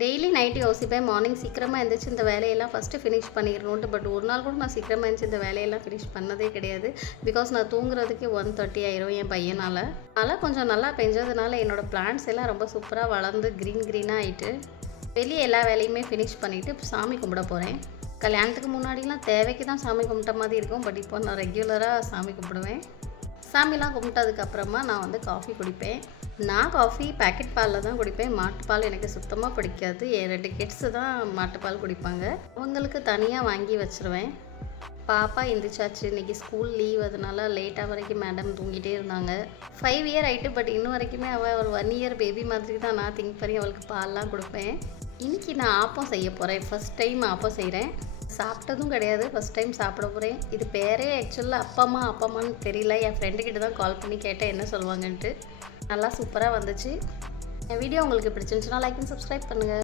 Daily night யோசிப்பேன் morning சீக்கிரமாக எழுந்திரிச்சு இந்த வேலையெல்லாம் ஃபஸ்ட்டு ஃபினிஷ் பண்ணிடணுன்ட்டு. பட் ஒரு நாள் கூட நான் சீக்கிரமாக எழுந்திரிச்சு இந்த வேலையெல்லாம் ஃபினிஷ் பண்ணதே கிடையாது. பிகாஸ் நான் தூங்குறதுக்கு 1:30 ஆயிரும் என் பையனால். அதனால் கொஞ்சம் நல்லா பெஞ்சதுனால என்னோடய பிளான்ட்ஸ் எல்லாம் ரொம்ப சூப்பராக வளர்ந்து க்ரீனாக ஆகிட்டு வெளியே எல்லா வேலையுமே ஃபினிஷ் பண்ணிவிட்டு சாமி கும்பிட போகிறேன். கல்யாணத்துக்கு முன்னாடிலாம் தேவைக்கு தான் சாமி கும்பிட்ட மாதிரி இருக்கும். பட் இப்போ நான் ரெகுலராக சாமி கும்பிடுவேன். சாமிலாம் கும்பிட்டதுக்கப்புறமா நான் காஃபி குடிப்பேன். நான் காஃபி பேக்கெட் பாலில் தான் குடிப்பேன். மாட்டுப்பால் எனக்கு சுத்தமாக பிடிக்காது. என் 2 கிட்ஸு தான் மாட்டுப்பால் குடிப்பாங்க. அவங்களுக்கு தனியாக வாங்கி வச்சுருவேன். பாப்பா எந்திரிச்சாச்சு. இன்றைக்கி ஸ்கூல் லீவ், அதனால லேட்டாக வரைக்கும் மேடம் தூங்கிட்டே இருந்தாங்க. 5 இயர் ஆகிட்டு. பட் இன்னும் வரைக்குமே அவள் ஒரு 1 இயர் பேபி மாதிரி தான் நான் திங்க் பண்ணி அவளுக்கு பால்லாம் கொடுப்பேன். இன்றைக்கி நான் ஆப்பம் செய்ய போகிறேன். ஃபஸ்ட் டைம் ஆப்பம் செய்கிறேன். சாப்பிட்டதும் கிடையாது, ஃபஸ்ட் டைம் சாப்பிட போகிறேன். இது பேரே ஆக்சுவலாக அப்பாமான்னு தெரியல. என் ஃப்ரெண்டுக்கிட்ட தான் கால் பண்ணி கேட்டேன் என்ன சொல்லுவாங்கன்ட்டு. நல்லா சூப்பராக வந்துச்சு. என் வீடியோ உங்களுக்கு பிடிச்சிருந்துச்சுன்னா லைக் அண்ட் சப்ஸ்கிரைப் பண்ணுங்கள்.